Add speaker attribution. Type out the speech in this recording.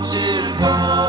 Speaker 1: 무너질까